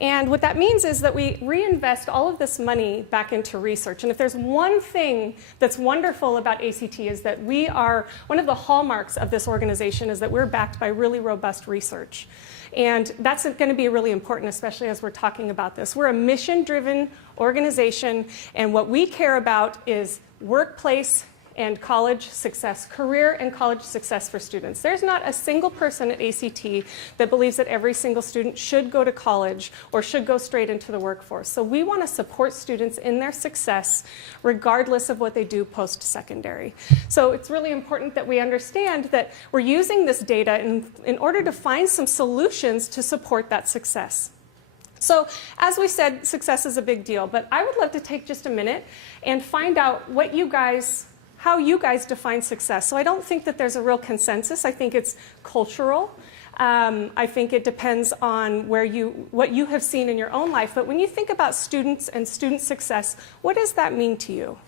And what that means is that we reinvest all of this money back into research. And if there's one thing that's wonderful about ACT is that we are, one of the hallmarks of this organization is that we're backed by really robust research. And that's going to be really important, especially as we're talking about this. We're a mission-driven organization, and what we care about is workplace and college success, career and college success for students. There's not a single person at ACT that believes that every single student should go to college or should go straight into the workforce. So we want to support students in their success regardless of what they do post-secondary. So it's really important that we understand that we're using this data in order to find some solutions to support that success. So as we said, success is a big deal, but I would love to take just a minute and find out what you guys, how you guys define success. So I don't think that there's a real consensus. I think it's cultural. I think it depends on what you have seen in your own life. But when you think about students and student success, what does that mean to you?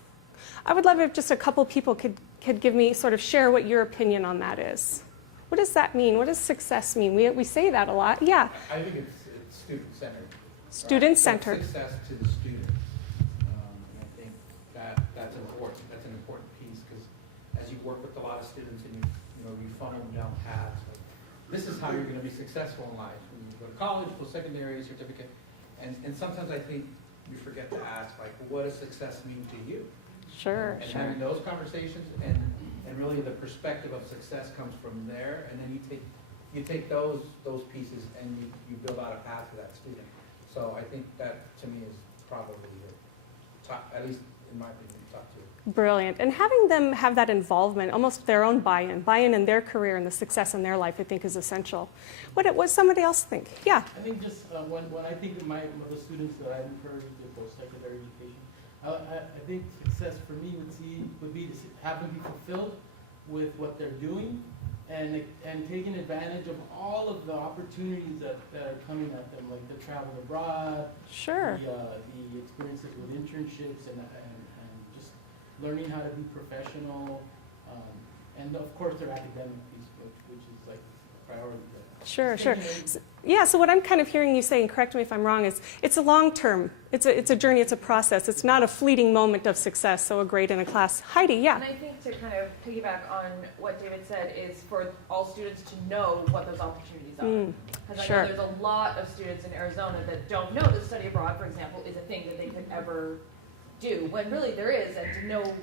I would love if just a couple people could give me, sort of share what your opinion on that is. What does that mean? What does success mean? We say that a lot. Yeah. I think it's student-centered. Student-centered. Right? Success to the student. And I think that's important. That's an important piece because as you work with a lot of students and you funnel them down paths, this is how you're going to be successful in life. When you go to college, post-secondary, certificate, and sometimes I think we forget to ask, like, what does success mean to you? Sure, and sure. having those conversations and really the perspective of success comes from there, and then you take those pieces and you build out a path for that student. So I think that to me is probably the top, at least in my opinion, top two. Brilliant. And having them have that involvement, almost their own buy-in in their career and the success in their life, I think is essential. What does somebody else think? Yeah. I think just when I think of the students that I've encouraged in post-secondary education, I think success for me would be to have them be fulfilled with what they're doing and taking advantage of all of the opportunities that are coming at them, like the travel abroad, Sure. the experiences with internships and just learning how to be professional, and of course their academic piece, which is like a priority. Sure, sure. Yeah, so what I'm kind of hearing you say, and correct me if I'm wrong, is it's a long term. It's a journey, it's a process. It's not a fleeting moment of success, so a grade in a class. Heidi, yeah. And I think to kind of piggyback on what David said is for all students to know what those opportunities are. Because I know there's a lot of students in Arizona that don't know that study abroad, for example, is a thing that they could ever do, when really there is, and to know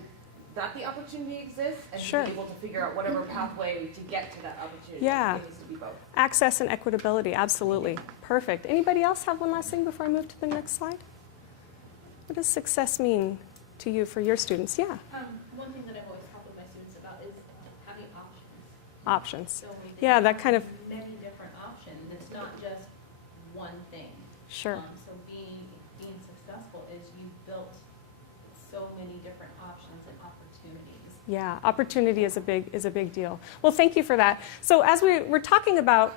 that the opportunity exists and to be able to figure out whatever pathway to get to that opportunity. Yeah. It needs to be both. Access and equitability, absolutely. Perfect. Anybody else have one last thing before I move to the next slide? What does success mean to you for your students? Yeah. One thing that I've always talked with my students about is having options. Options. So many Yeah, that kind of. Many different options. It's not just one thing. Sure. So being successful is you've built so many different options and opportunities. Yeah, opportunity is a big deal. Well, thank you for that. So as we're talking about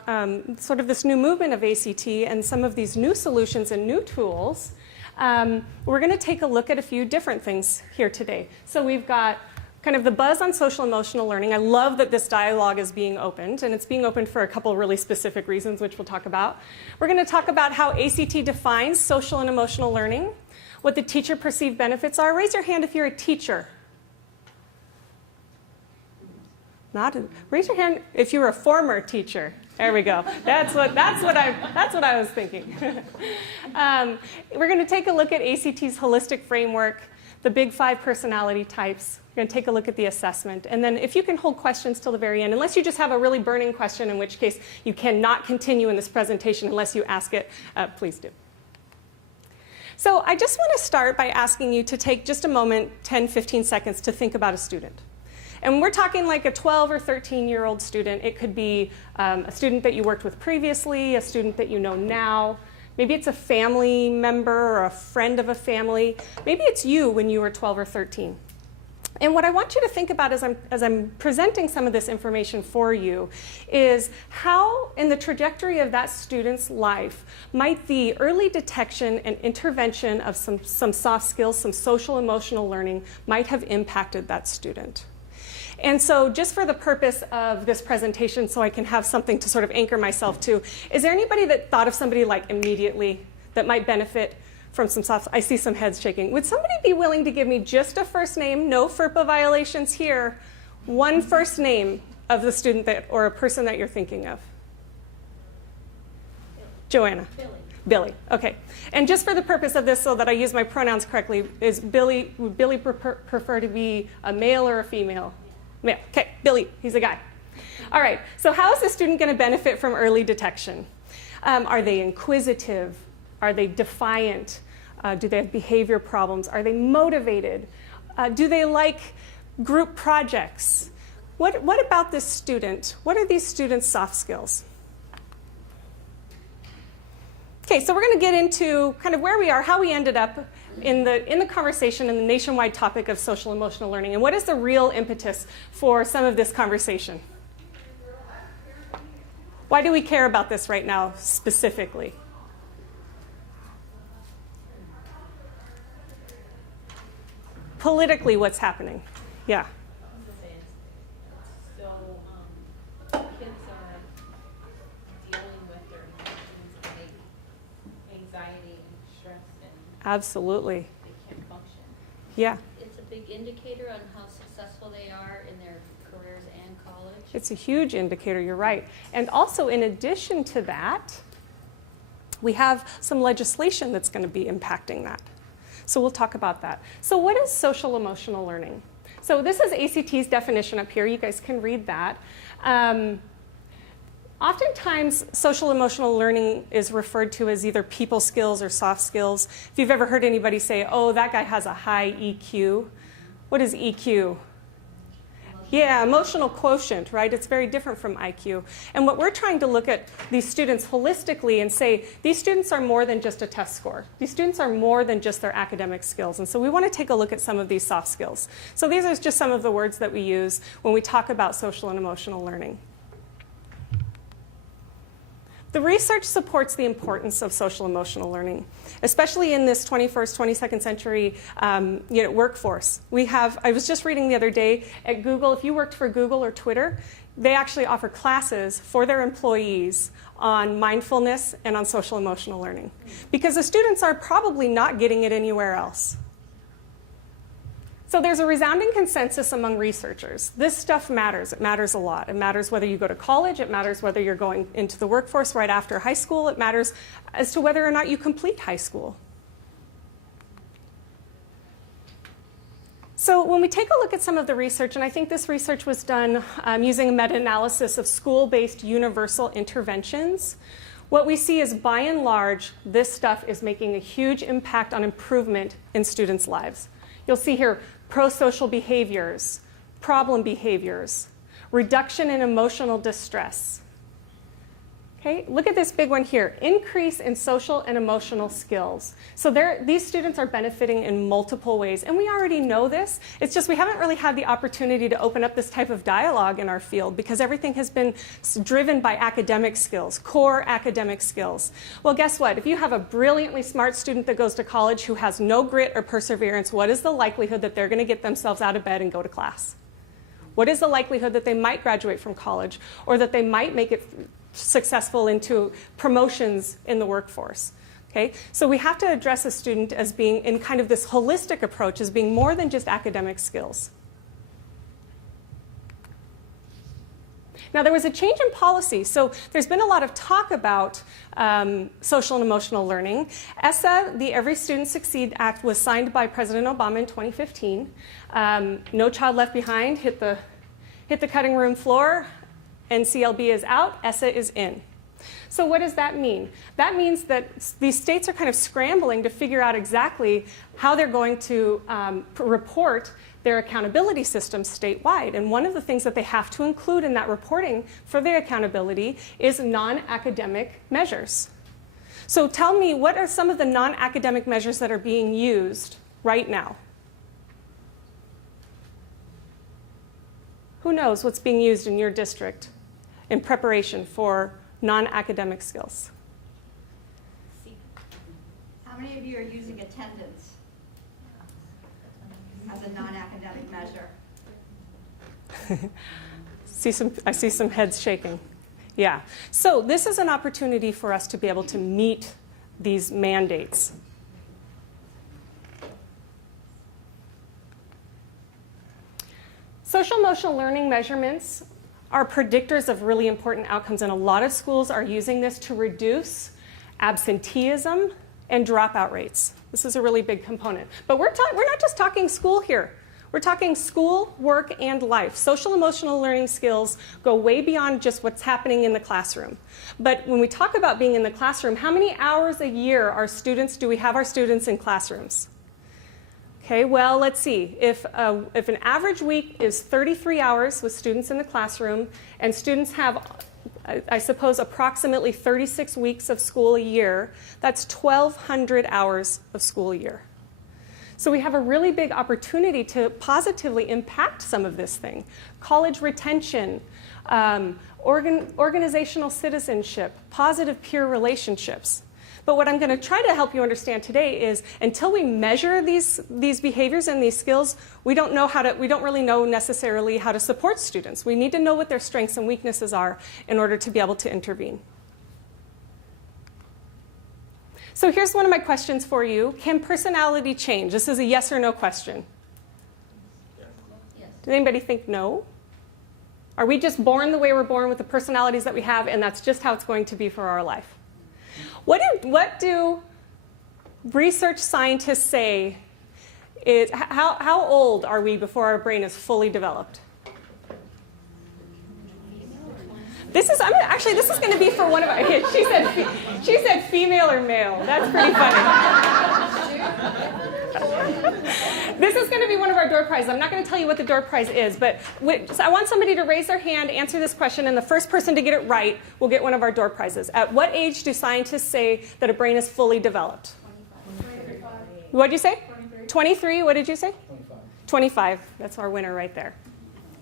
sort of this new movement of ACT and some of these new solutions and new tools, we're going to take a look at a few different things here today. So we've got kind of the buzz on social emotional learning. I love that this dialogue is being opened, and it's being opened for a couple really specific reasons, which we'll talk about. We're going to talk about how ACT defines social and emotional learning, what the teacher perceived benefits are. Raise your hand if you're a teacher. Raise your hand if you're a former teacher. There we go. That's what I was thinking. We're going to take a look at ACT's holistic framework, the big 5 personality types. We're going to take a look at the assessment. And then if you can hold questions till the very end, unless you just have a really burning question, in which case you cannot continue in this presentation unless you ask it, please do. So I just want to start by asking you to take just a moment, 10, 15 seconds, to think about a student. And we're talking like a 12 or 13-year-old student. It could be a student that you worked with previously, a student that you know now. Maybe it's a family member or a friend of a family. Maybe it's you when you were 12 or 13. And what I want you to think about as I'm presenting some of this information for you is how, in the trajectory of that student's life, might the early detection and intervention of some soft skills, some social emotional learning, might have impacted that student. And so just for the purpose of this presentation, so I can have something to sort of anchor myself to, is there anybody that thought of somebody like immediately that might benefit from some soft? I see some heads shaking. Would somebody be willing to give me just a first name, no FERPA violations here, one first name of the student that, or a person that you're thinking of? Joanna. Billy. Okay. And just for the purpose of this, so that I use my pronouns correctly, would Billy prefer to be a male or a female? Male. Okay, Billy, he's a guy. All right, so how is the student going to benefit from early detection? Are they inquisitive? Are they defiant? Do they have behavior problems? Are they motivated? Do they like group projects? What about this student? What are these students' soft skills? Okay, so we're going to get into kind of where we are, how we ended up in the conversation in the nationwide topic of social emotional learning, and what is the real impetus for some of this conversation. Why do we care about this right now specifically? Politically, what's happening? Yeah. So, kids are dealing with their emotions and anxiety and stress, and Absolutely. they can't function. Yeah. It's a big indicator on how successful they are in their careers and college. It's a huge indicator, you're right. And also, in addition to that, we have some legislation that's going to be impacting that. So we'll talk about that. So what is social emotional learning? So this is ACT's definition up here. You guys can read that. Oftentimes, social emotional learning is referred to as either people skills or soft skills. If you've ever heard anybody say, oh, that guy has a high EQ. What is EQ? Yeah, emotional quotient, right? It's very different from IQ. And what we're trying to look at these students holistically and say, these students are more than just a test score. These students are more than just their academic skills. And so we want to take a look at some of these soft skills. So these are just some of the words that we use when we talk about social and emotional learning. The research supports the importance of social emotional learning, especially in this 21st, 22nd century workforce. I was just reading the other day at Google, if you worked for Google or Twitter, they actually offer classes for their employees on mindfulness and on social emotional learning, because the students are probably not getting it anywhere else. So there's a resounding consensus among researchers. This stuff matters. It matters a lot. It matters whether you go to college. It matters whether you're going into the workforce right after high school. It matters as to whether or not you complete high school. So when we take a look at some of the research, and I think this research was done using a meta-analysis of school-based universal interventions, what we see is, by and large, this stuff is making a huge impact on improvement in students' lives. You'll see here pro-social behaviors, problem behaviors, reduction in emotional distress. Okay, look at this big one here, increase in social and emotional skills. So these students are benefiting in multiple ways, and we already know this. It's just we haven't really had the opportunity to open up this type of dialogue in our field because everything has been driven by academic skills, core academic skills. Well, guess what? If you have a brilliantly smart student that goes to college who has no grit or perseverance, what is the likelihood that they're going to get themselves out of bed and go to class? What is the likelihood that they might graduate from college or that they might make it successful into promotions in the workforce? Okay, so we have to address a student as being in kind of this holistic approach as being more than just academic skills. Now, there was a change in policy. So there's been a lot of talk about social and emotional learning. ESSA, the Every Student Succeed Act, was signed by President Obama in 2015. No Child Left Behind hit the cutting room floor. NCLB is out, ESSA is in. So what does that mean? That means that these states are kind of scrambling to figure out exactly how they're going to report their accountability systems statewide. And one of the things that they have to include in that reporting for their accountability is non-academic measures. So tell me, what are some of the non-academic measures that are being used right now? Who knows what's being used in your district in preparation for non-academic skills? How many of you are using attendance as a non-academic measure? I see some heads shaking. Yeah. So this is an opportunity for us to be able to meet these mandates. Social-emotional learning measurements are predictors of really important outcomes, and a lot of schools are using this to reduce absenteeism and dropout rates. This is a really big component. But we're not just talking school here. We're talking school, work, and life. Social-emotional learning skills go way beyond just what's happening in the classroom. But when we talk about being in the classroom, how many hours a year do we have our students in classrooms? Okay, well, let's see. If an average week is 33 hours with students in the classroom, and students have, I suppose, approximately 36 weeks of school a year, that's 1,200 hours of school a year. So we have a really big opportunity to positively impact some of this thing. College retention, organizational citizenship, positive peer relationships. But what I'm going to try to help you understand today is until we measure these behaviors and these skills, we don't really know necessarily how to support students. We need to know what their strengths and weaknesses are in order to be able to intervene. So here's one of my questions for you. Can personality change? This is a yes or no question. Yes. Does anybody think no? Are we just born the way we're born with the personalities that we have, and that's just how it's going to be for our life? What do research scientists say is, how old are we before our brain is fully developed? This is going to be for one of our, she said female or male. That's pretty funny. This is going to be one of our door prizes. I'm not going to tell you what the door prize is, but so I want somebody to raise their hand, answer this question, and the first person to get it right will get one of our door prizes. At what age do scientists say that a brain is fully developed? 25. What did you say? 23. What did you say? 25. 25. That's our winner right there.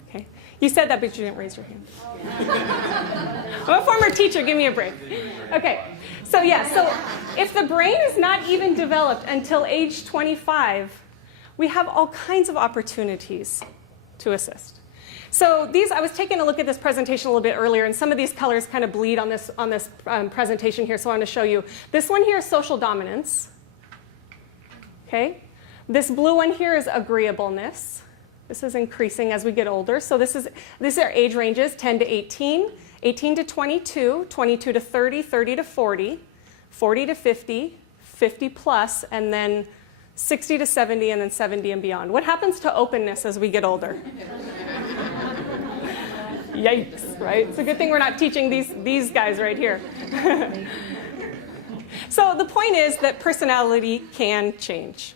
Okay. You said that, but you didn't raise your hand. I'm a former teacher. Give me a break. Okay. So if the brain is not even developed until age 25, we have all kinds of opportunities to assist. So I was taking a look at this presentation a little bit earlier, and some of these colors kind of bleed on this presentation here, so I want to show you. This one here is social dominance. Okay. This blue one here is agreeableness. This is increasing as we get older. So these are age ranges, 10 to 18, 18 to 22, 22 to 30, 30 to 40, 40 to 50, 50 plus, and then 60 to 70, and then 70 and beyond. What happens to openness as we get older? Yikes, right? It's a good thing we're not teaching these guys right here. So the point is that personality can change.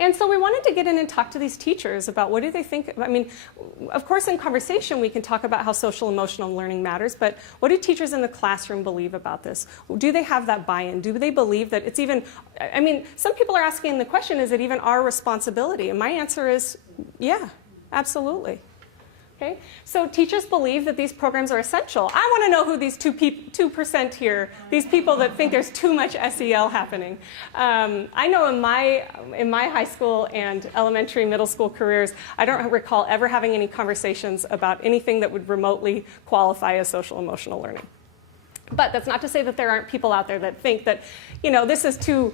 And so we wanted to get in and talk to these teachers about what do they think. I mean, of course, in conversation, we can talk about how social-emotional learning matters, but what do teachers in the classroom believe about this? Do they have that buy-in? Do they believe that it's even, I mean, some people are asking the question, is it even our responsibility? And my answer is, yeah, absolutely. Okay? So teachers believe that these programs are essential. I want to know who these 2% here, these people that think there's too much SEL happening. I know in my high school and elementary, middle school careers, I don't recall ever having any conversations about anything that would remotely qualify as social-emotional learning. But that's not to say that there aren't people out there that think that, you know, this is too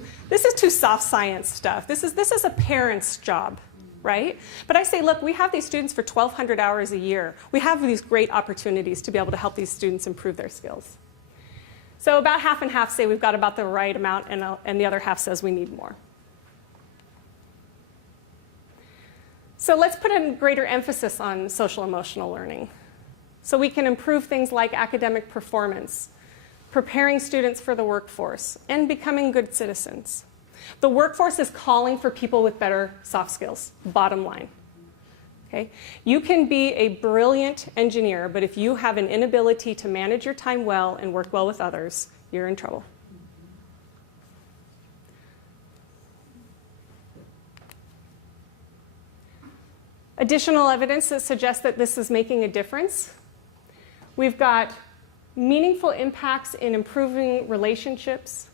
soft science stuff. This is a parent's job. Right? But I say, look, we have these students for 1,200 hours a year. We have these great opportunities to be able to help these students improve their skills. So about half and half say we've got about the right amount, and the other half says we need more. So let's put a greater emphasis on social-emotional learning so we can improve things like academic performance, preparing students for the workforce, and becoming good citizens. The workforce is calling for people with better soft skills, bottom line. Okay? You can be a brilliant engineer, but if you have an inability to manage your time well and work well with others, you're in trouble. Additional evidence that suggests that this is making a difference. We've got meaningful impacts in improving relationships,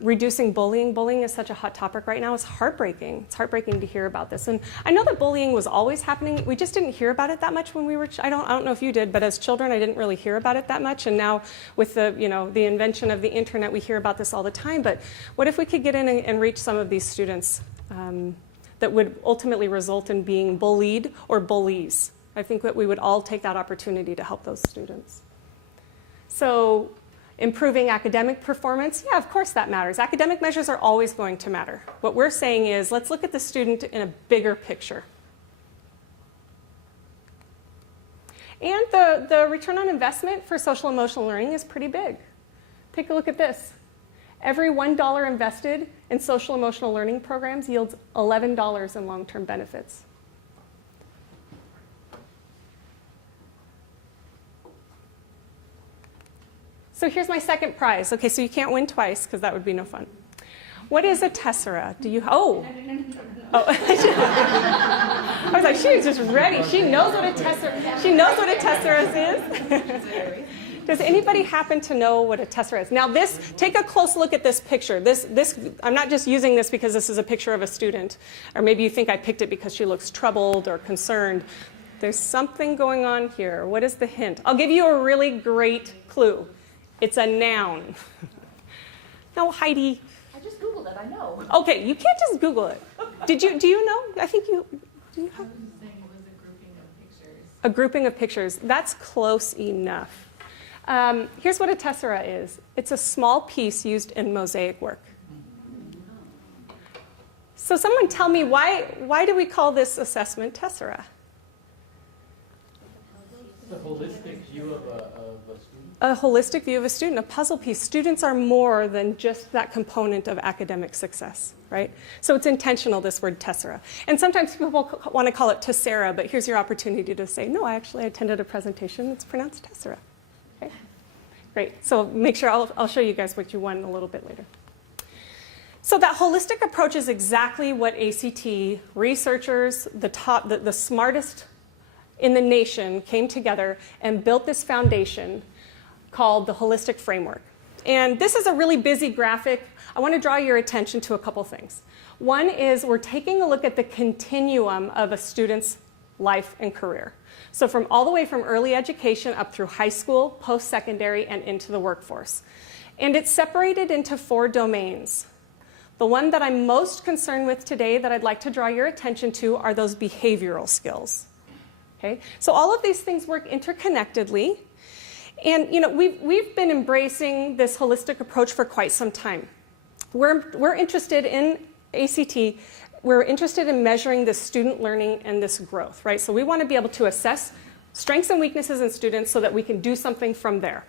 Reducing bullying. Bullying is such a hot topic right now. It's heartbreaking. It's heartbreaking to hear about this. And I know that bullying was always happening. We just didn't hear about it that much when we were, I don't know if you did, but as children, I didn't really hear about it that much. And now with the, the invention of the internet, we hear about this all the time. But what if we could get in and reach some of these students that would ultimately result in being bullied or bullies? I think that we would all take that opportunity to help those students. So, improving academic performance, yeah, of course that matters. Academic measures are always going to matter. What we're saying is, let's look at the student in a bigger picture. And the return on investment for social emotional learning is pretty big. Take a look at this. Every $1 invested in social emotional learning programs yields $11 in long-term benefits. So here's my second prize. Okay, so you can't win twice because that would be no fun. What is a Tessera? Do you? Oh. Oh. I was like, she's just ready. She knows what a Tessera. She knows what a Tessera is. Does anybody happen to know what a Tessera is? Now, take a close look at this picture. I'm not just using this because this is a picture of a student, or maybe you think I picked it because she looks troubled or concerned. There's something going on here. What is the hint? I'll give you a really great clue. It's a noun. No, Heidi. I just Googled it, I know. Okay, you can't just Google it. Do you know? I think you, do you have? I was just saying it was a grouping of pictures. A grouping of pictures. That's close enough. Here's what a tessera is. It's a small piece used in mosaic work. So someone tell me, why do we call this assessment tessera? It's a holistic view of a student. A holistic view of a student, a puzzle piece. Students are more than just that component of academic success, right? So it's intentional, this word tessera. And sometimes people want to call it tessera, but here's your opportunity to say, no, I actually attended a presentation. It's pronounced tessera. Okay? Great. So make sure I'll show you guys what you won a little bit later. So that holistic approach is exactly what ACT researchers, the smartest in the nation, came together and built this foundation called the holistic framework. And this is a really busy graphic. I want to draw your attention to a couple things. One is we're taking a look at the continuum of a student's life and career. So from all the way from early education up through high school, post-secondary, and into the workforce. And it's separated into 4 domains. The one that I'm most concerned with today that I'd like to draw your attention to are those behavioral skills. Okay? So all of these things work interconnectedly. And we've been embracing this holistic approach for quite some time. We're interested in ACT. We're interested in measuring this student learning and this growth, right? So we want to be able to assess strengths and weaknesses in students so that we can do something from there.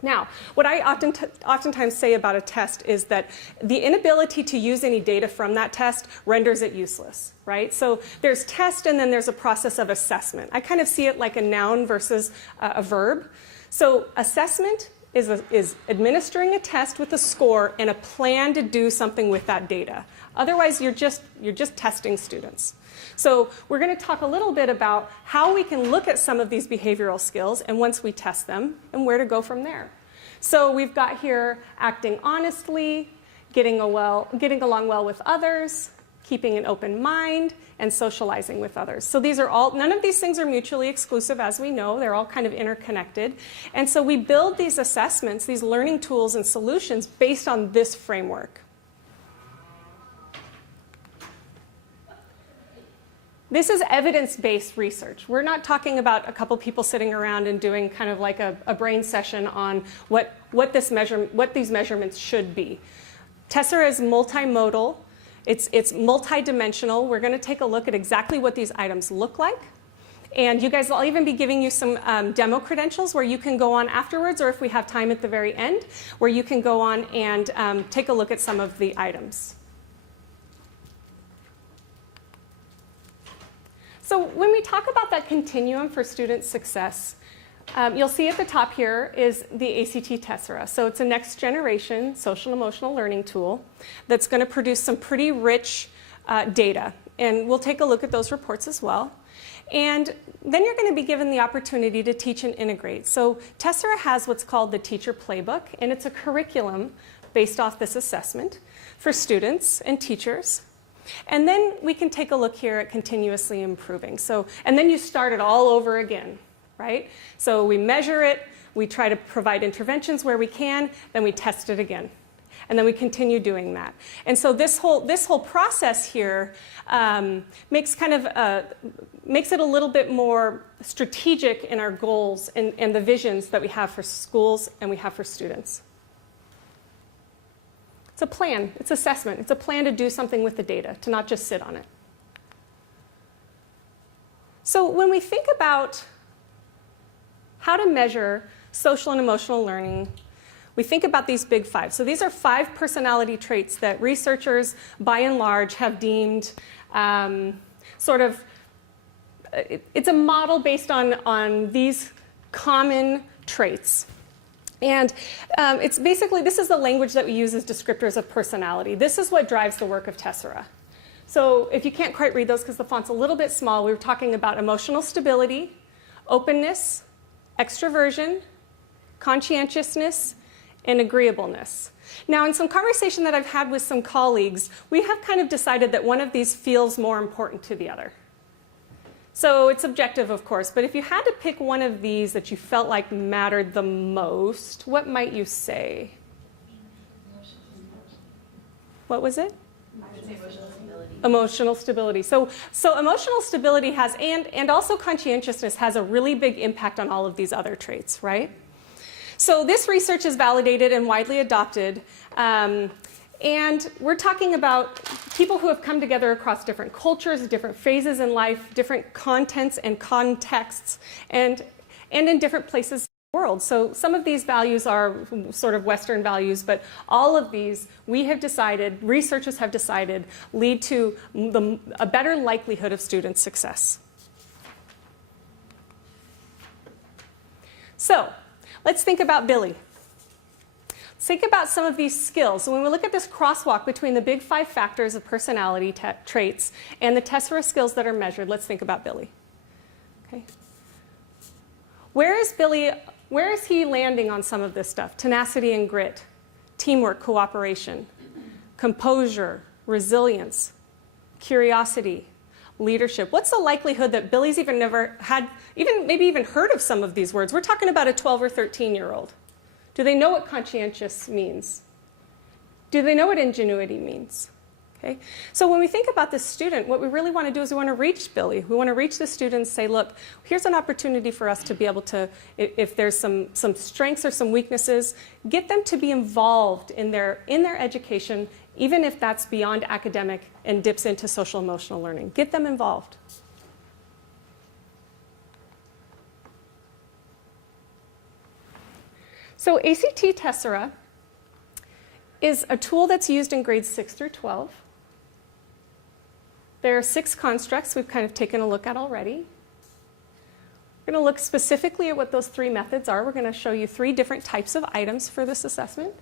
Now, what I oftentimes say about a test is that the inability to use any data from that test renders it useless, right? So there's test and then there's a process of assessment. I kind of see it like a noun versus a verb. So assessment is administering a test with a score and a plan to do something with that data. Otherwise, you're just testing students. So we're going to talk a little bit about how we can look at some of these behavioral skills and once we test them and where to go from there. So we've got here acting honestly, getting along well with others, keeping an open mind, and socializing with others. So these are all, none of these things are mutually exclusive, as we know. They're all kind of interconnected. And so we build these assessments, these learning tools and solutions based on this framework. This is evidence-based research. We're not talking about a couple people sitting around and doing kind of like a brain session on what these measurements should be. Tessera is multimodal. It's multidimensional. We're going to take a look at exactly what these items look like. And you guys, I'll even be giving you some demo credentials where you can go on afterwards, or if we have time at the very end, where you can go on and take a look at some of the items. So when we talk about that continuum for student success, you'll see at the top here is the ACT Tessera. So it's a next generation social emotional learning tool that's going to produce some pretty rich data. And we'll take a look at those reports as well. And then you're going to be given the opportunity to teach and integrate. So Tessera has what's called the Teacher Playbook, and it's a curriculum based off this assessment for students and teachers. And then we can take a look here at continuously improving. And then you start it all over again, right? So we measure it, we try to provide interventions where we can, then we test it again. And then we continue doing that. And so this whole process here makes it a little bit more strategic in our goals and the visions that we have for schools and we have for students. It's a plan, it's assessment, it's a plan to do something with the data, to not just sit on it. So when we think about how to measure social and emotional learning, we think about these big five. So these are 5 personality traits that researchers, by and large, have deemed it's a model based on these common traits. And it's basically, this is the language that we use as descriptors of personality. This is what drives the work of Tessera. So if you can't quite read those because the font's a little bit small, we were talking about emotional stability, openness, extroversion, conscientiousness, and agreeableness. Now, in some conversation that I've had with some colleagues, we have kind of decided that one of these feels more important to the other. So it's subjective, of course, but if you had to pick one of these that you felt like mattered the most, what might you say? What was it? I would say emotional stability. Emotional stability. So emotional stability has, and also conscientiousness has a really big impact on all of these other traits, right? So this research is validated and widely adopted. And we're talking about people who have come together across different cultures, different phases in life, different contents and contexts, and in different places in the world. So some of these values are sort of Western values, but all of these, we have decided, researchers have decided, lead to a better likelihood of student success. So let's think about Billy. Think about some of these skills. So when we look at this crosswalk between the big 5 factors of personality traits and the Tessera skills that are measured, let's think about Billy. Okay. Where is he landing on some of this stuff? Tenacity and grit, teamwork, cooperation, composure, resilience, curiosity, leadership. What's the likelihood that Billy's even never had, maybe even heard of some of these words? We're talking about a 12 or 13-year-old. Do they know what conscientious means? Do they know what ingenuity means? Okay? So when we think about this student, what we really want to do is we want to reach Billy. We want to reach the student and say, look, here's an opportunity for us to be able to, if there's some strengths or some weaknesses, get them to be involved in their education, even if that's beyond academic and dips into social emotional learning. Get them involved. So ACT Tessera is a tool that's used in grades 6 through 12. There are 6 constructs we've kind of taken a look at already. We're going to look specifically at what those 3 methods are. We're going to show you 3 different types of items for this assessment.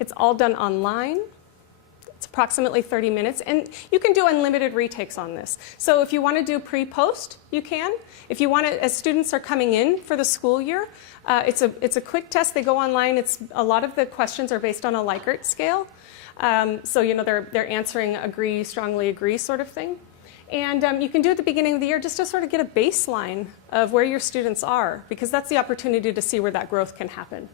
It's all done online. It's approximately 30 minutes, and you can do unlimited retakes on this. So if you want to do pre-post, you can. If you want to, as students are coming in for the school year, it's a quick test. They go online. A lot of the questions are based on a Likert scale. So they're answering agree, strongly agree sort of thing. And you can do it at the beginning of the year just to sort of get a baseline of where your students are, because that's the opportunity to see where that growth can happen.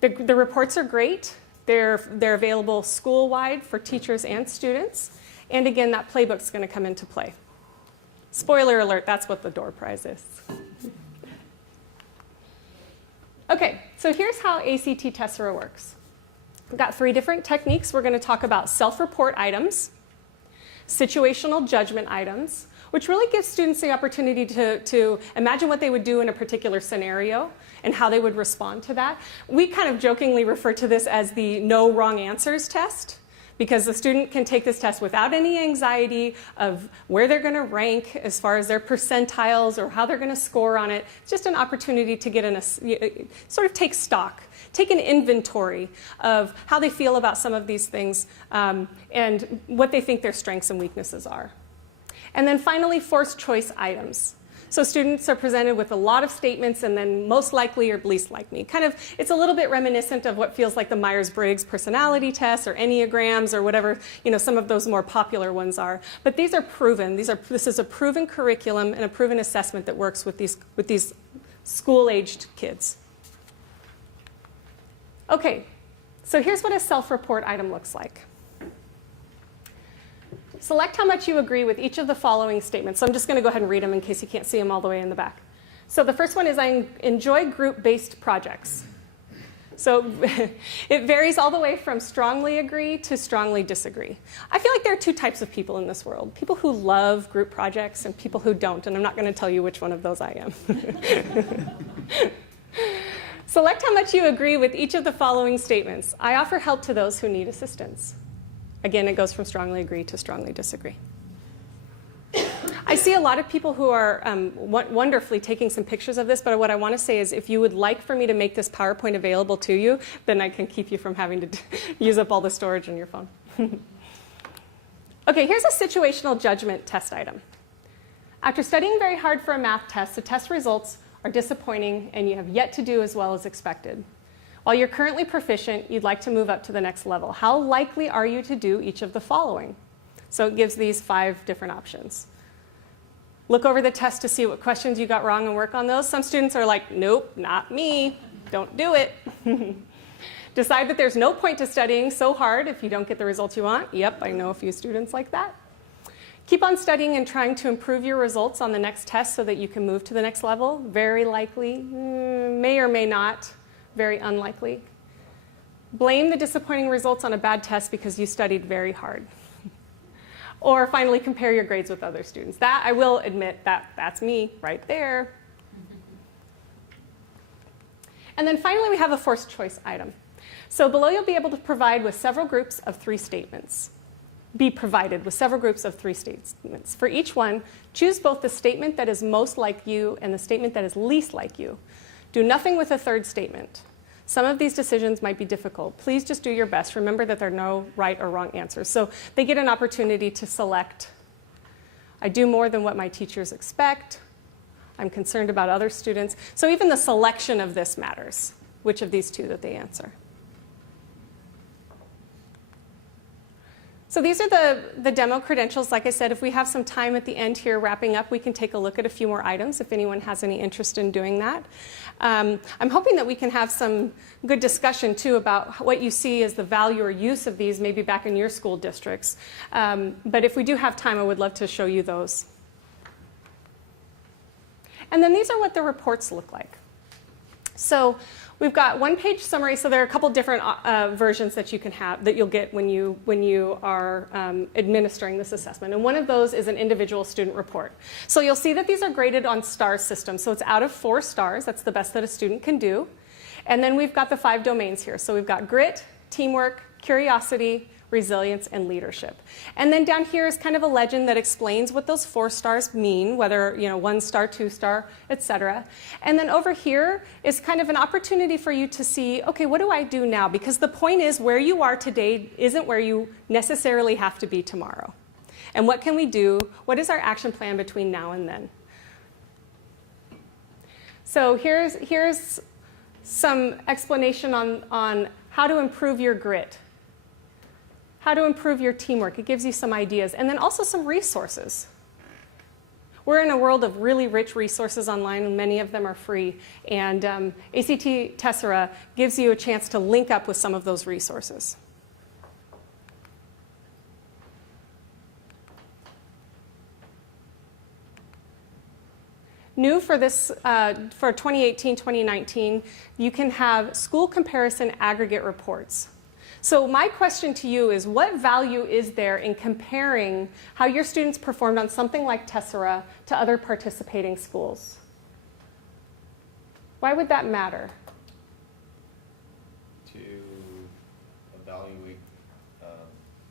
The reports are great. They're available school-wide for teachers and students. And again, that playbook's going to come into play. Spoiler alert, that's what the door prize is. Okay, so here's how ACT Tessera works. We've got 3 different techniques. We're going to talk about self-report items, situational judgment items, which really gives students the opportunity to imagine what they would do in a particular scenario and how they would respond to that. We kind of jokingly refer to this as the no wrong answers test, because the student can take this test without any anxiety of where they're going to rank as far as their percentiles or how they're going to score on it. It's just an opportunity to get in sort of take stock, take an inventory of how they feel about some of these things and what they think their strengths and weaknesses are. And then finally, forced choice items. So students are presented with a lot of statements and then most likely or least likely. Kind of, it's a little bit reminiscent of what feels like the Myers-Briggs personality test or Enneagrams or whatever, some of those more popular ones are. But these are proven. This is a proven curriculum and a proven assessment that works with these school-aged kids. Okay, so here's what a self-report item looks like. Select how much you agree with each of the following statements. So I'm just going to go ahead and read them in case you can't see them all the way in the back. So the first one is, I enjoy group-based projects. So it varies all the way from strongly agree to strongly disagree. I feel like there are two types of people in this world. People who love group projects and people who don't. And I'm not going to tell you which one of those I am. Select how much you agree with each of the following statements. I offer help to those who need assistance. Again, it goes from strongly agree to strongly disagree. I see a lot of people who are wonderfully taking some pictures of this, but what I want to say is if you would like for me to make this PowerPoint available to you, then I can keep you from having to use up all the storage on your phone. Okay, here's a situational judgment test item. After studying very hard for a math test, the test results are disappointing and you have yet to do as well as expected. While you're currently proficient, you'd like to move up to the next level. How likely are you to do each of the following? So it gives these 5 different options. Look over the test to see what questions you got wrong and work on those. Some students are like, nope, not me. Don't do it. Decide that there's no point to studying so hard if you don't get the results you want. Yep, I know a few students like that. Keep on studying and trying to improve your results on the next test so that you can move to the next level. Very likely, may or may not. Very unlikely. Blame the disappointing results on a bad test because you studied very hard. Or finally, compare your grades with other students. That, I will admit, that's me right there. And then finally, we have a forced choice item. So below, you'll be able to provide with several groups of 3 statements. Be provided with several groups of 3 statements. For each one, choose both the statement that is most like you and the statement that is least like you. Do nothing with a third statement. Some of these decisions might be difficult. Please just do your best. Remember that there are no right or wrong answers. So they get an opportunity to select. I do more than what my teachers expect. I'm concerned about other students. So even the selection of this matters, which of these 2 that they answer. So these are the demo credentials. Like I said, if we have some time at the end here wrapping up, we can take a look at a few more items if anyone has any interest in doing that. I'm hoping that we can have some good discussion, too, about what you see as the value or use of these maybe back in your school districts. But if we do have time, I would love to show you those. And then these are what the reports look like. So we've got 1-page summary. So there are a couple different versions that you can have that you'll get when you are administering this assessment. And one of those is an individual student report. So you'll see that these are graded on star system. So it's out of 4 stars. That's the best that a student can do. And then we've got the 5 domains here. So we've got grit, teamwork, curiosity, resilience, and leadership. And then down here is kind of a legend that explains what those 4 stars mean, whether 1 star, 2 star, etc. And then over here is kind of an opportunity for you to see, okay, what do I do now? Because the point is where you are today isn't where you necessarily have to be tomorrow. And what can we do? What is our action plan between now and then? So here's some explanation on how to improve your grit. How to improve your teamwork. It gives you some ideas. And then also some resources. We're in a world of really rich resources online, and many of them are free. And ACT Tessera gives you a chance to link up with some of those resources. New for this, for 2018-2019, you can have school comparison aggregate reports. So my question to you is, what value is there in comparing how your students performed on something like Tessera to other participating schools? Why would that matter? To evaluate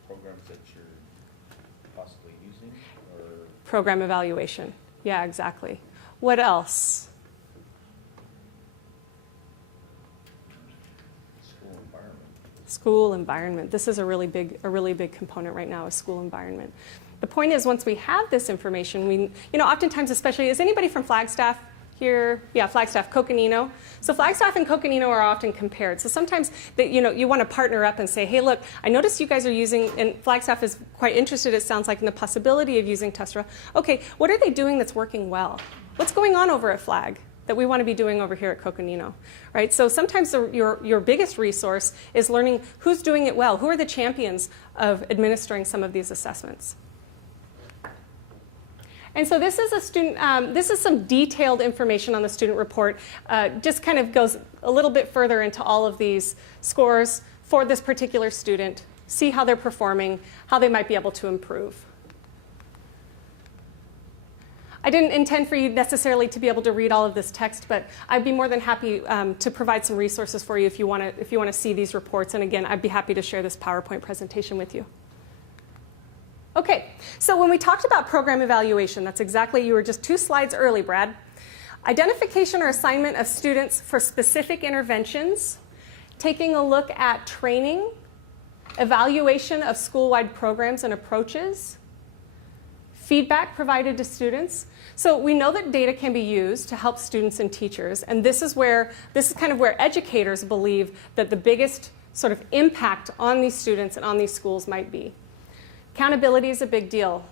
programs that you're possibly using, or Program evaluation. Yeah, exactly. What else? school environment. School environment. This is a really big component right now, is school environment. The point is, once we have this information, oftentimes, especially, is anybody from Flagstaff here? Yeah, Flagstaff, Coconino. So Flagstaff and Coconino are often compared. So sometimes you want to partner up and say, hey, look, I noticed you guys are using, and Flagstaff is quite interested, it sounds like, in the possibility of using Tessera. Okay, what are they doing that's working well? What's going on over at Flag that we want to be doing over here at Coconino, right? So sometimes your biggest resource is learning who's doing it well. Who are the champions of administering some of these assessments? And so this is a student. This is some detailed information on the student report. Just kind of goes a little bit further into all of these scores for this particular student. See how they're performing, how they might be able to improve. I didn't intend for you necessarily to be able to read all of this text, but I'd be more than happy to provide some resources for you if you want to see these reports. And again, I'd be happy to share this PowerPoint presentation with you. Okay, so when we talked about program evaluation, that's exactly, you were just 2 slides early, Brad. Identification or assignment of students for specific interventions, taking a look at training, evaluation of school-wide programs and approaches, feedback provided to students. So we know that data can be used to help students and teachers, and this is kind of where educators believe that the biggest sort of impact on these students and on these schools might be. Accountability is a big deal,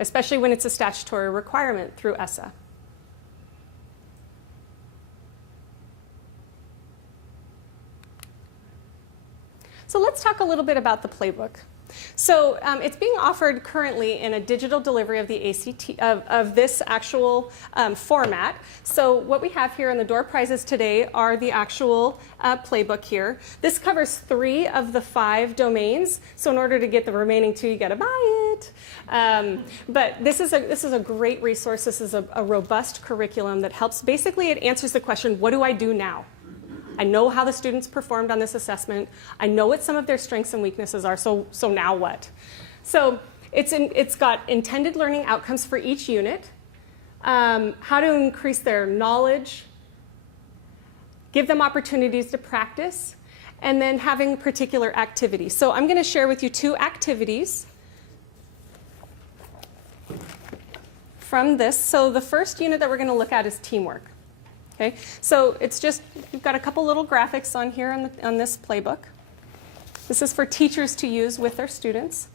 especially when it's a statutory requirement through ESSA. So let's talk a little bit about the playbook. So it's being offered currently in a digital delivery of the ACT of this actual format. So what we have here in the door prizes today are the actual playbook here. This covers 3 of the 5 domains. So in order to get the remaining 2, you got to buy it. But this is a great resource. This is a robust curriculum that helps. Basically, it answers the question, what do I do now? I know how the students performed on this assessment. I know what some of their strengths and weaknesses are, so now what? So it's got intended learning outcomes for each unit, how to increase their knowledge, give them opportunities to practice, and then having particular activities. So I'm going to share with you 2 activities from this. So the first unit that we're going to look at is teamwork. Okay, so it's just, we've got a couple little graphics on here on this playbook. This is for teachers to use with their students.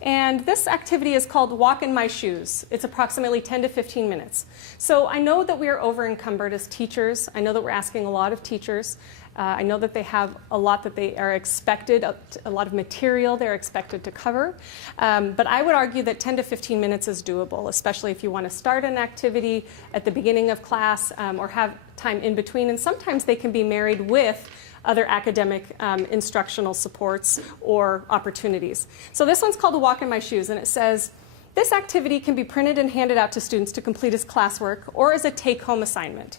And this activity is called Walk in My Shoes. It's approximately 10 to 15 minutes. So I know that we are over-encumbered as teachers. I know that we're asking a lot of teachers. I know that they have a lot that they are expected, a lot of material they're expected to cover. But I would argue that 10 to 15 minutes is doable, especially if you want to start an activity at the beginning of class or have time in between. And sometimes they can be married with other academic instructional supports or opportunities. So this one's called Walk in My Shoes, and it says, this activity can be printed and handed out to students to complete as classwork or as a take-home assignment.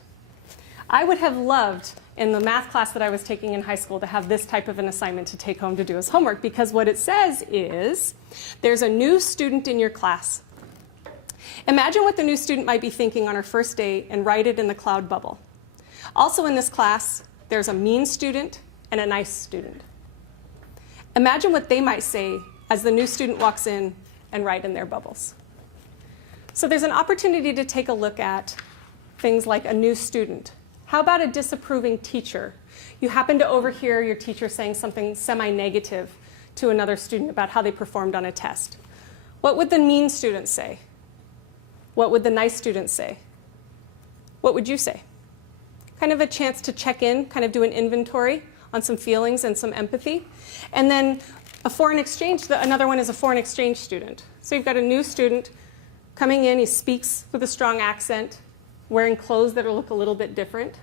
I would have loved in the math class that I was taking in high school to have this type of an assignment to take home to do as homework, because what it says is there's a new student in your class. Imagine what the new student might be thinking on her first day and write it in the cloud bubble. Also in this class, there's a mean student and a nice student. Imagine what they might say as the new student walks in and write in their bubbles. So there's an opportunity to take a look at things like a new student. How about a disapproving teacher? You happen to overhear your teacher saying something semi-negative to another student about how they performed on a test. What would the mean student say? What would the nice student say? What would you say? Kind of a chance to check in, kind of do an inventory on some feelings and some empathy. And then a foreign exchange, another one is a foreign exchange student. So you've got a new student coming in, he speaks with a strong accent, wearing clothes that look a little bit different.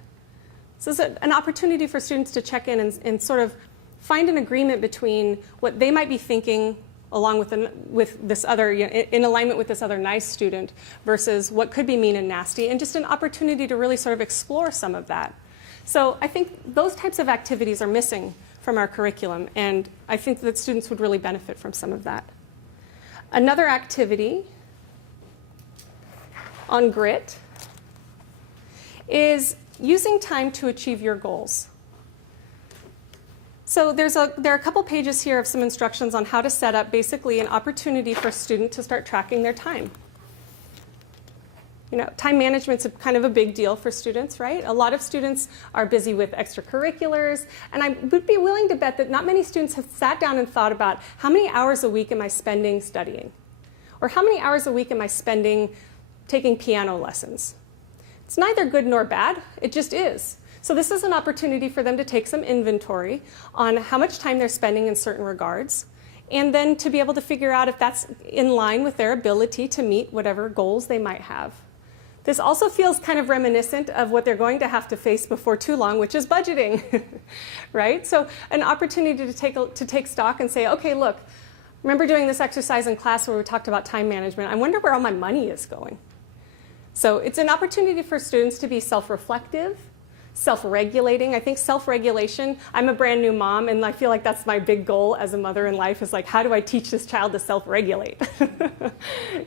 So it's an opportunity for students to check in and sort of find an agreement between what they might be thinking along with this other, in alignment with this other nice student versus what could be mean and nasty, and just an opportunity to really sort of explore some of that. So I think those types of activities are missing from our curriculum, and I think that students would really benefit from some of that. Another activity on grit is using time to achieve your goals. So there are a couple pages here of some instructions on how to set up basically an opportunity for a student to start tracking their time. You know, time management's kind of a big deal for students, right? A lot of students are busy with extracurriculars, and I would be willing to bet that not many students have sat down and thought about how many hours a week am I spending studying? Or how many hours a week am I spending taking piano lessons? It's neither good nor bad, it just is. So this is an opportunity for them to take some inventory on how much time they're spending in certain regards, and then to be able to figure out if that's in line with their ability to meet whatever goals they might have. This also feels kind of reminiscent of what they're going to have to face before too long, which is budgeting, right? So an opportunity to take stock and say, okay, look, remember doing this exercise in class where we talked about time management? I wonder where all my money is going. So it's an opportunity for students to be self-reflective, self-regulating. I think self-regulation, I'm a brand new mom, and I feel like that's my big goal as a mother in life, is like, how do I teach this child to self-regulate?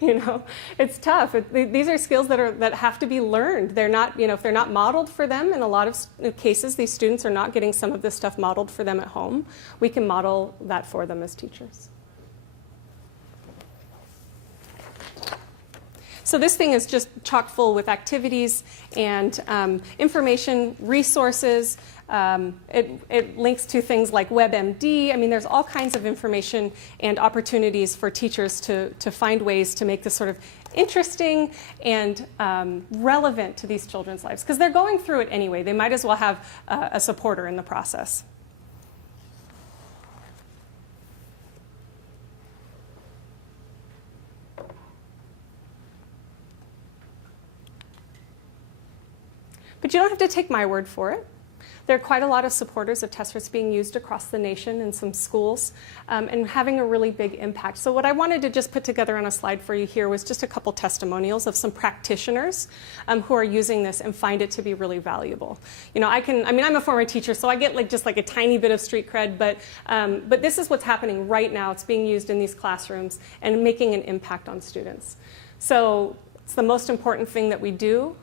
You know, it's tough. These are skills that have to be learned. They're not, you know, if they're not modeled for them, in a lot of cases, these students are not getting some of this stuff modeled for them at home. We can model that for them as teachers. So this thing is just chock full with activities and information, resources. It links to things like WebMD. I mean, there's all kinds of information and opportunities for teachers to find ways to make this sort of interesting and relevant to these children's lives. Because they're going through it anyway. They might as well have a supporter in the process. But you don't have to take my word for it. There are quite a lot of supporters of Tessera being used across the nation in some schools and having a really big impact. So what I wanted to just put together on a slide for you here was just a couple testimonials of some practitioners who are using this and find it to be really valuable. You know, I'm a former teacher, so I get just like a tiny bit of street cred, but this is what's happening right now. It's being used in these classrooms and making an impact on students. So it's the most important thing that we do.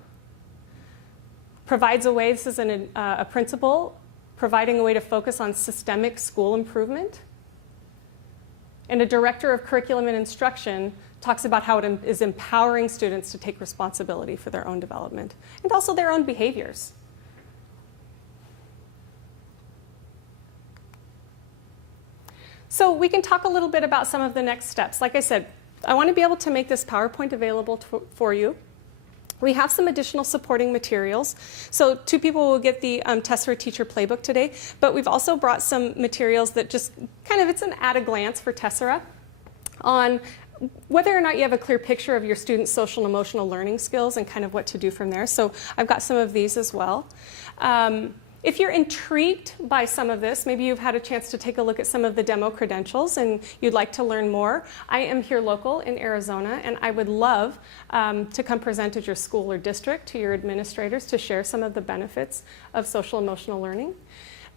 Provides a way, this is a principle, providing a way to focus on systemic school improvement. And a director of curriculum and instruction talks about how it is empowering students to take responsibility for their own development and also their own behaviors. So we can talk a little bit about some of the next steps. Like I said, I want to be able to make this PowerPoint available for you. We have some additional supporting materials. So 2 people will get the Tessera Teacher Playbook today, but we've also brought some materials that just kind of, it's an at-a-glance for Tessera on whether or not you have a clear picture of your students' social and emotional learning skills and kind of what to do from there. So I've got some of these as well. If you're intrigued by some of this, maybe you've had a chance to take a look at some of the demo credentials and you'd like to learn more, I am here local in Arizona, and I would love to come present at your school or district to your administrators to share some of the benefits of social emotional learning.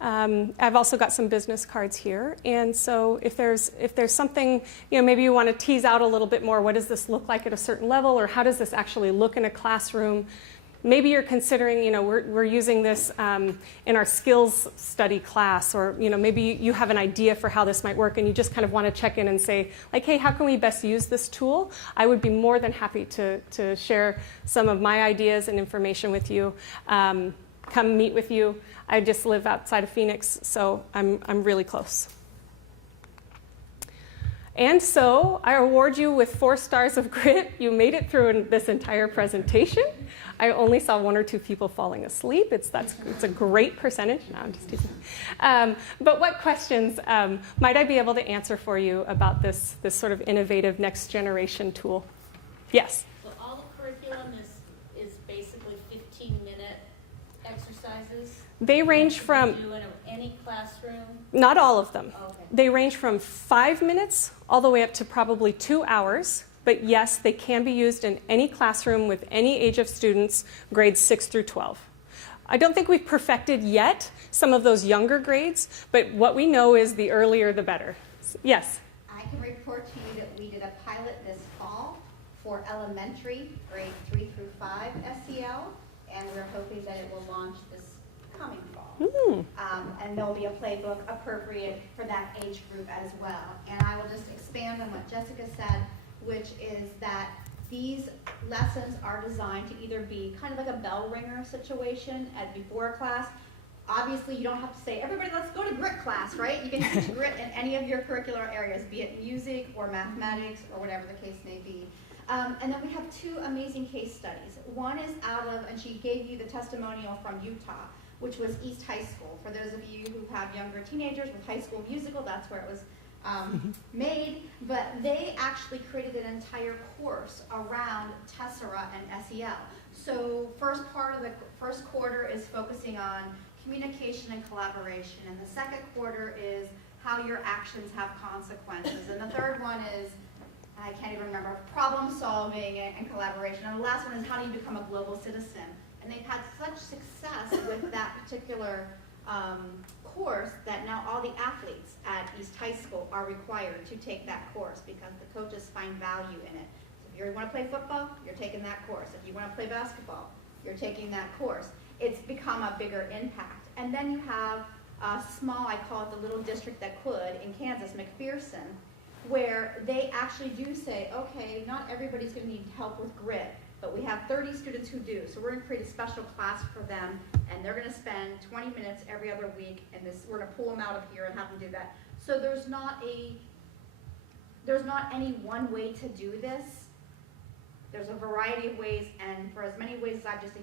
I've also got some business cards here, and so if there's something, you know, maybe you want to tease out a little bit more, what does this look like at a certain level, or how does this actually look in a classroom? Maybe you're considering, you know, we're using this in our skills study class, or, you know, maybe you have an idea for how this might work and you just kind of want to check in and say, like, hey, how can we best use this tool? I would be more than happy to share some of my ideas and information with you, come meet with you. I just live outside of Phoenix, so I'm really close. And so I award you with 4 stars of grit. You made it through this entire presentation. I only saw 1 or 2 people falling asleep. It's a great percentage. No, I'm just teasing. But what questions might I be able to answer for you about this sort of innovative next generation tool? Yes? So all the curriculum is basically 15-minute exercises? They range from... Do in any classroom? Not all of them. Oh, okay. They range from 5 minutes all the way up to probably 2 hours. But yes, they can be used in any classroom with any age of students, grades 6 through 12. I don't think we've perfected yet some of those younger grades, but what we know is the earlier the better. Yes? I can report to you that we did a pilot this fall for elementary, grade 3 through 5 SEL, and we're hoping that it will launch this coming fall. Mm. And there'll be a playbook appropriate for that age group as well. And I will just expand on what Jessica said, which is that these lessons are designed to either be kind of like a bell ringer situation before class. Obviously, you don't have to say, everybody, let's go to grit class, right? You can teach grit in any of your curricular areas, be it music or mathematics or whatever the case may be. And then we have two amazing case studies. One is out of, and she gave you the testimonial from Utah, which was East High School. For those of you who have younger teenagers with High School Musical, that's where it was made. But they actually created an entire course around Tessera and SEL. So first quarter is focusing on communication and collaboration, and the second quarter is how your actions have consequences, and the third one is, I can't even remember, problem solving and collaboration, and the last one is how do you become a global citizen. And they've had such success with that particular course that now all the athletes at East High School are required to take that course because the coaches find value in it. So if you want to play football, you're taking that course. If you want to play basketball, you're taking that course. It's become a bigger impact. And then you have a small, I call it the little district that could, in Kansas, McPherson, where they actually do say, okay, not everybody's going to need help with grit, but we have 30 students who do. So we're going to create a special class for them, and they're going to spend 20 minutes every other week, and we're going to pull them out of here and have them do that. So there's not any one way to do this. There's a variety of ways, and for as many ways as I've just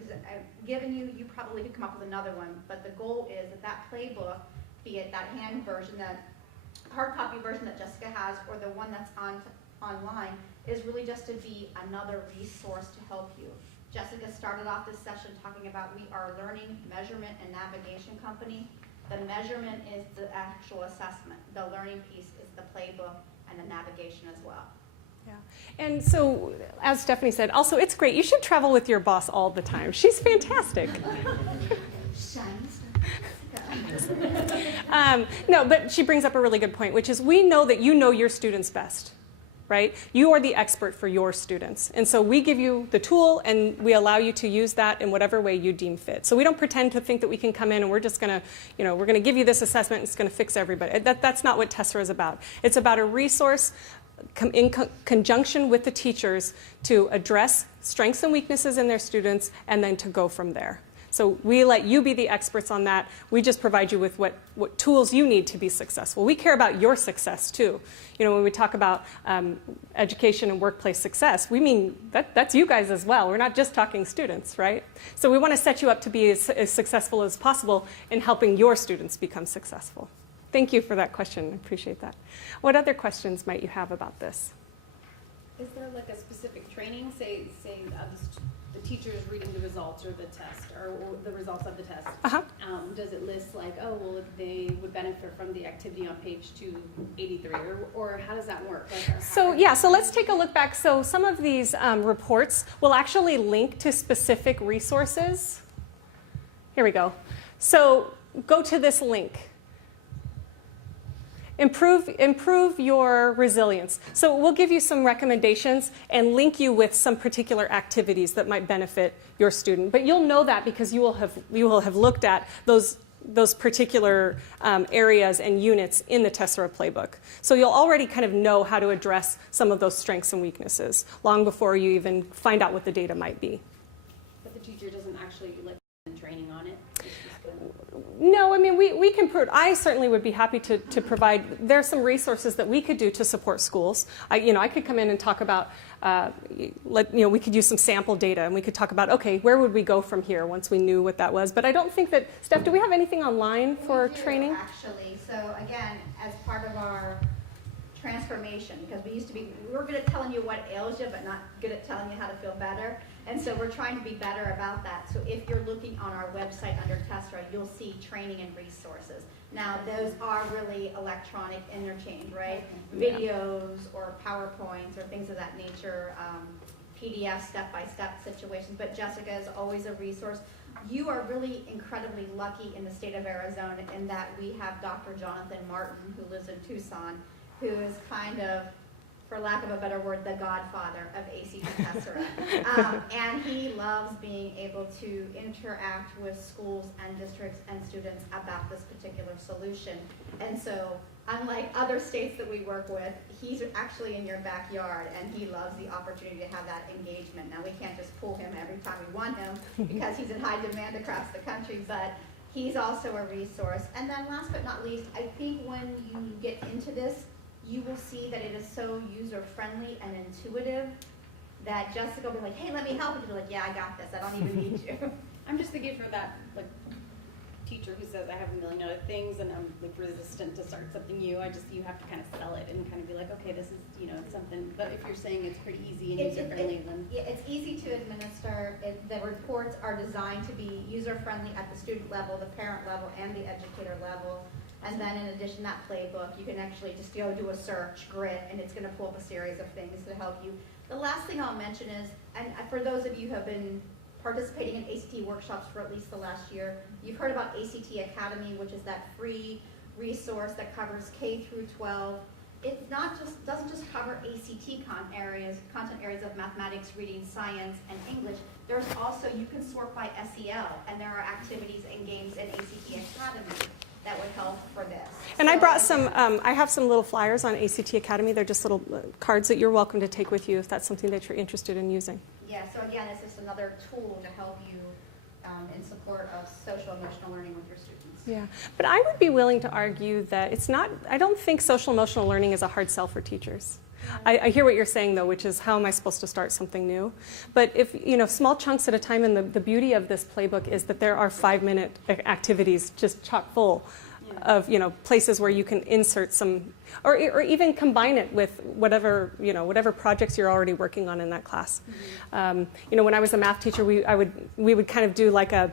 given you, you probably could come up with another one. But the goal is that that playbook, be it that hand version, that hard copy version that Jessica has, or the one that's online, is really just to be another resource to help you. Jessica started off this session talking about we are a learning, measurement, and navigation company. The measurement is the actual assessment. The learning piece is the playbook and the navigation as well. Yeah. And so, as Stephanie said, also it's great. You should travel with your boss all the time. She's fantastic. No, but she brings up a really good point, which is we know that you know your students best, right? You are the expert for your students. And so we give you the tool and we allow you to use that in whatever way you deem fit. So we don't pretend to think that we can come in and we're just going to, we're going to give you this assessment and it's going to fix everybody. That's not what Tessera is about. It's about a resource in conjunction with the teachers to address strengths and weaknesses in their students and then to go from there. So we let you be the experts on that. We just provide you with what tools you need to be successful. We care about your success too. When we talk about education and workplace success, we mean that's you guys as well. We're not just talking students, right? So we want to set you up to be as successful as possible in helping your students become successful. Thank you for that question. I appreciate that. What other questions might you have about this? Is there like a specific training, say the teacher is reading the results or the test or the results of the test? Uh-huh. Does it list like, oh, well, they would benefit from the activity on page 283, or how does that work? So let's take a look back. So some of these reports will actually link to specific resources. Here we go. So go to this link. Improve your resilience. So we'll give you some recommendations and link you with some particular activities that might benefit your student. But you'll know that because you will have looked at those particular areas and units in the Tessera Playbook. So you'll already kind of know how to address some of those strengths and weaknesses long before you even find out what the data might be. But the teacher doesn't actually like training on it? No, I mean, we can, I certainly would be happy to provide, there are some resources that we could do to support schools. I could come in and talk about, we could use some sample data and we could talk about, okay, where would we go from here once we knew what that was. But I don't think that, Steph, do we have anything online for training? Actually, so again, as part of our transformation, because we were good at telling you what ails you, but not good at telling you how to feel better. And so we're trying to be better about that. So if you're looking on our website under Tessera, you'll see training and resources. Now, those are really electronic interchange, right? Yeah. Videos or PowerPoints or things of that nature, PDF step-by-step situations. But Jessica is always a resource. You are really incredibly lucky in the state of Arizona in that we have Dr. Jonathan Martin, who lives in Tucson, who is kind of for lack of a better word, the godfather of ACT Tessera. And he loves being able to interact with schools and districts and students about this particular solution. And so, unlike other states that we work with, he's actually in your backyard, and he loves the opportunity to have that engagement. Now, we can't just pull him every time we want him because he's in high demand across the country, but he's also a resource. And then last but not least, I think when you get into this, you will see that it is so user-friendly and intuitive that Jessica will be like, hey, let me help. And you'll be like, yeah, I got this. I don't even need you. I'm just thinking for that, like, teacher who says I have a million other things and I'm like resistant to start something new. You have to kind of sell it and kind of be like, okay, this is, it's something. But if you're saying it's pretty easy and user-friendly, then yeah, it's easy to administer. The reports are designed to be user-friendly at the student level, the parent level, and the educator level. And then in addition, that playbook, you can actually just do a search, grit, and it's going to pull up a series of things to help you. The last thing I'll mention is, and for those of you who have been participating in ACT workshops for at least the last year, you've heard about ACT Academy, which is that free resource that covers K through 12. It doesn't just cover ACT content areas of mathematics, reading, science, and English. There's also, you can sort by SEL, and there are activities and games in ACT Academy that would help for this. And I brought some, I have some little flyers on ACT Academy. They're just little cards that you're welcome to take with you if that's something that you're interested in using. Yeah, so again, it's just another tool to help you in support of social emotional learning with your students. Yeah, but I would be willing to argue that it's not, I don't think social emotional learning is a hard sell for teachers. I hear what you're saying, though, which is how am I supposed to start something new? But if, small chunks at a time, and the beauty of this playbook is that there are 5-minute activities just chock full of, places where you can insert some, or even combine it with whatever, whatever projects you're already working on in that class. When I was a math teacher, we would kind of do like a,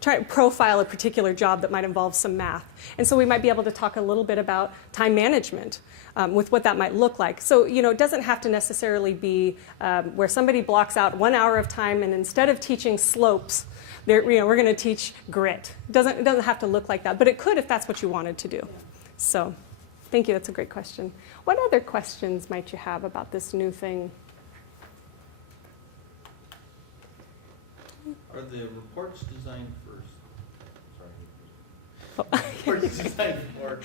try to profile a particular job that might involve some math. And so we might be able to talk a little bit about time management with what that might look like. So, it doesn't have to necessarily be where somebody blocks out 1 hour of time and instead of teaching slopes, we're going to teach grit. It doesn't have to look like that, but it could if that's what you wanted to do. So, thank you. That's a great question. What other questions might you have about this new thing? Are the reports designed for? Oh. Reports designed for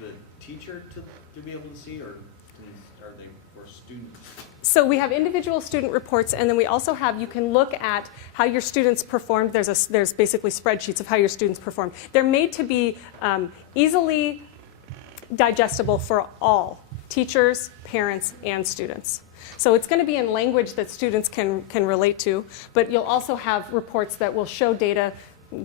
the teacher to be able to see, or are they for students? So we have individual student reports, and then we also have, you can look at how your students performed. There's basically spreadsheets of how your students performed. They're made to be easily digestible for all teachers, parents, and students. So it's going to be in language that students can relate to, but you'll also have reports that will show data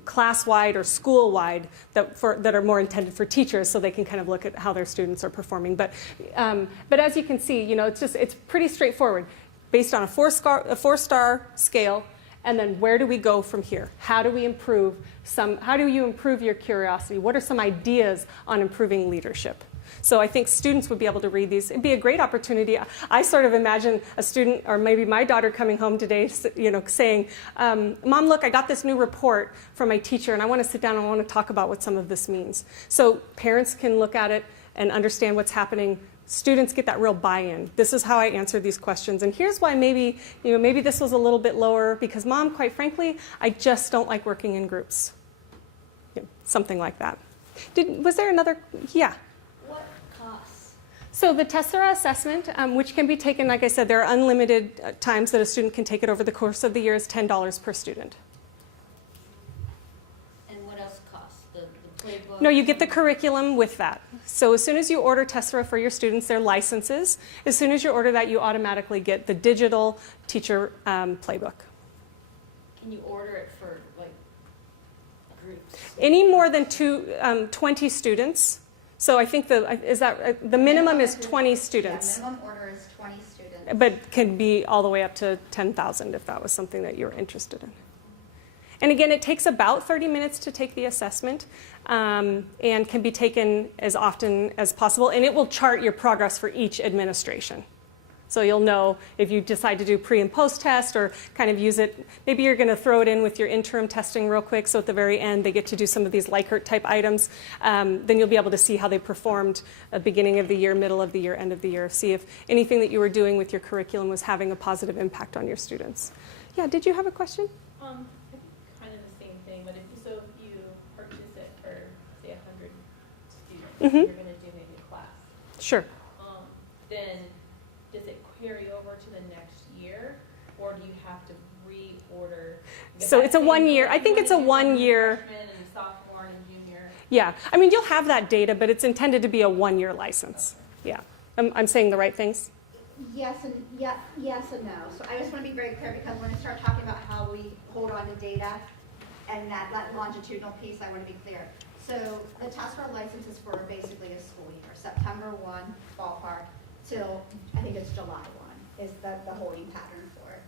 class-wide or school-wide that are more intended for teachers, so they can kind of look at how their students are performing. But as you can see, it's pretty straightforward, based on a four-star scale, and then where do we go from here? How do we improve how do you improve your curiosity? What are some ideas on improving leadership? So I think students would be able to read these. It'd be a great opportunity. I sort of imagine a student, or maybe my daughter coming home today, saying, Mom, look, I got this new report from my teacher, and I want to sit down and I want to talk about what some of this means. So parents can look at it and understand what's happening. Students get that real buy-in. This is how I answered these questions, and here's why maybe this was a little bit lower, because Mom, quite frankly, I just don't like working in groups. Something like that. Was there another? Yeah. What costs? So the Tessera assessment, which can be taken, like I said, there are unlimited times that a student can take it over the course of the year, is $10 per student. And what else costs? The playbook? No, you get the curriculum with that. So as soon as you order Tessera for your students, their licenses, as soon as you order that, you automatically get the digital teacher playbook. Can you order it for, groups? Any more than 20 students. So I think the minimum is 20 students. Yeah, minimum order is 20 students. But can be all the way up to 10,000 if that was something that you're interested in. And again, it takes about 30 minutes to take the assessment and can be taken as often as possible. And it will chart your progress for each administration. So you'll know if you decide to do pre and post test or kind of use it. Maybe you're going to throw it in with your interim testing real quick, so at the very end they get to do some of these Likert type items. Then you'll be able to see how they performed at the beginning of the year, middle of the year, end of the year. See if anything that you were doing with your curriculum was having a positive impact on your students. Yeah, did you have a question? I think kind of the same thing, but if you purchase it for, say, 100 students, Mhm. you're going to do maybe a class. Sure. Then does it carry over to the next year, or do you have to reorder? So it's a 1 year. I think it's a 1 year. Freshman and sophomore and junior. Yeah, I mean, you'll have that data, but it's intended to be a 1 year license. Yeah, I'm saying the right things? Yes and no. So I just want to be very clear, because when I start talking about how we hold on to data and that longitudinal piece, I want to be clear. So the Tessera license is for basically a school year, September 1 ballpark till I think it's July 1 is the holding pattern for it.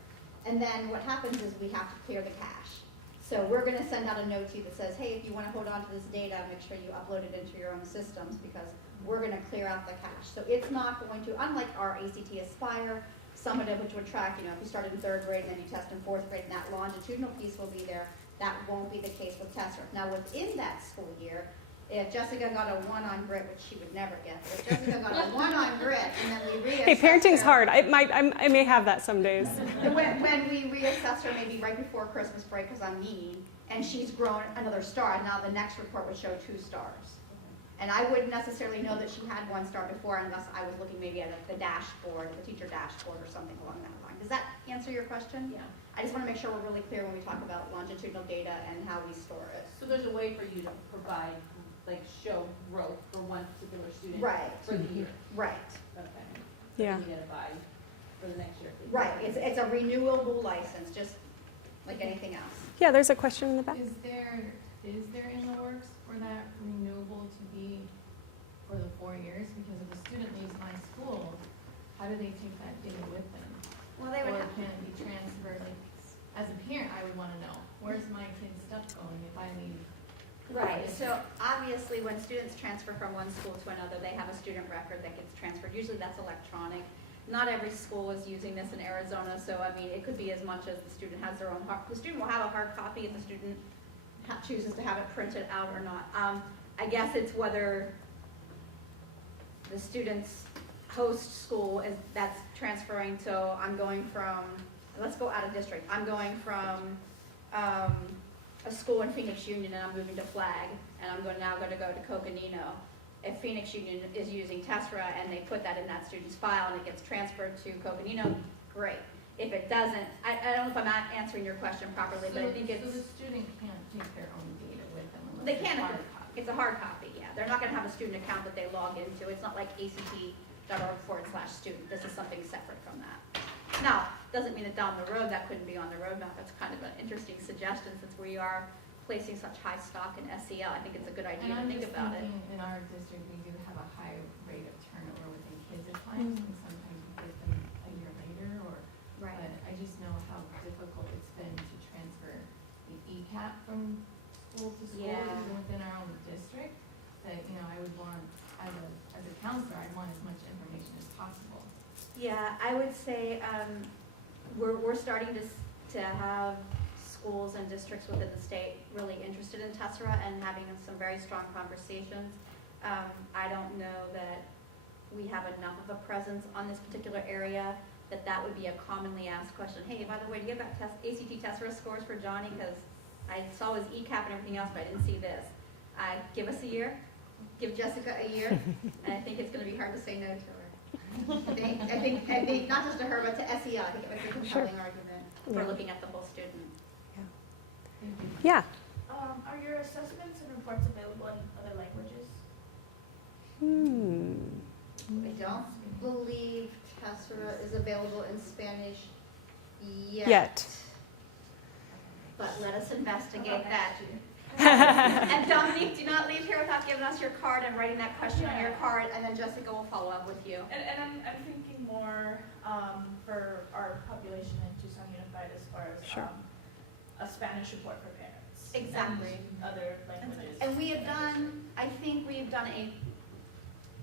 And then what happens is we have to clear the cache. So we're going to send out a note to you that says, hey, if you want to hold on to this data, make sure you upload it into your own systems, because we're going to clear out the cache. So it's not going to, unlike our ACT Aspire summative, which would track, if you started in 3rd grade and then you test in 4th grade, and that longitudinal piece will be there. That won't be the case with Tessera. Now, within that school year, if Jessica got a 1 on grit, which she would never get, but if Jessica got a 1 on grit, and then we reassess Hey, parenting's her, hard. I may have that some days. when we reassess her, maybe right before Christmas break, because I'm mean, and she's grown another star, now the next report would show 2 stars. And I wouldn't necessarily know that she had 1 star before unless I was looking maybe at the dashboard, the teacher dashboard or something along that line. Does that answer your question? Yeah. I just want to make sure we're really clear when we talk about longitudinal data and how we store it. So there's a way for you to provide, like, show growth for one particular student Right. for the year. Right. Okay. Yeah. You get a buy for the next year. Right. It's a renewable license, just like anything else. Yeah, there's a question in the back. Is there in the works for that renewable to be for the 4 years? Because if a student leaves my school, how do they take that data with them? Well, they would Or have. can it be transferred? Like, as a parent, I would want to know, where's my kid's stuff going if I leave? Right, so obviously when students transfer from one school to another, they have a student record that gets transferred. Usually that's electronic. Not every school is using this in Arizona, so I mean, it could be as much as the student has their own the student will have a hard copy if the student chooses to have it printed out or not. I guess it's whether the student's host school that's transferring, so I'm going from, let's go out of district. I'm going from a school in Phoenix Union and I'm moving to Flag, and I'm now going to go to Coconino. If Phoenix Union is using Tessera and they put that in that student's file and it gets transferred to Coconino, great. If it doesn't, I don't know if I'm not answering your question properly, but I think it's... So the student can't take their own data with them unless They it's can. hard copy. It's a hard copy, yeah. They're not going to have a student account that they log into. It's not like act.org/student. This is something separate from that. Now, doesn't mean that down the road that couldn't be on the roadmap. That's kind of an interesting suggestion since we are placing such high stock in SEL. I think it's a good idea to think about it. And I'm just thinking, in our district, we do have a high rate of turnover within kids at times, and sometimes we get them a year later, Right. but I just know how difficult it's been to transfer the ECAP from school to school, Yeah. even within our own district, that, I would want, as a counselor, I'd want as much information as possible. Yeah, I would say we're starting to have schools and districts within the state really interested in Tessera and having some very strong conversations. I don't know that we have enough of a presence on this particular area that would be a commonly asked question. Hey, by the way, do you have that ACT Tessera scores for Johnny? Because I saw his ECAP and everything else, but I didn't see this. Give us a year. Give Jessica a year, and I think it's going to be hard to say no to her. I think not just to her, but to SEL. I think it would be a compelling argument for looking at the whole student. Yeah. Are your assessments and reports available in other languages? I don't believe Tessera is available in Spanish yet. Yet. But let us investigate that. And Dominique, do not leave here without giving us your card and writing that question on your card, and then Jessica will follow up with you. And I'm thinking more for our population in Tucson Unified as far as Sure. A Spanish report for parents. Exactly. And other languages. And we have done, I think we've done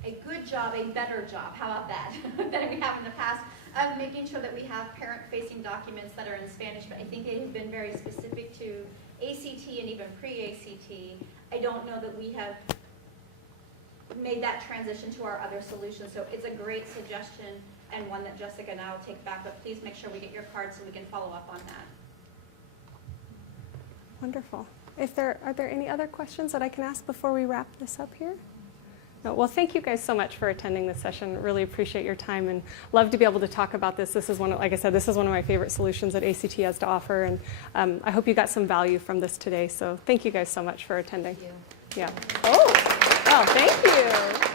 a good job, a better job, how about that, than we have in the past, of making sure that we have parent-facing documents that are in Spanish, but I think they have been very specific to ACT and even pre-ACT. I don't know that we have made that transition to our other solutions, so it's a great suggestion and one that Jessica and I will take back, but please make sure we get your card so we can follow up on that. Wonderful. Are there any other questions that I can ask before we wrap this up here? No, well, thank you guys so much for attending this session. Really appreciate your time and love to be able to talk about this. This is like I said, this is one of my favorite solutions that ACT has to offer, and I hope you got some value from this today. So thank you guys so much for attending. Thank you. Yeah. Oh, thank you.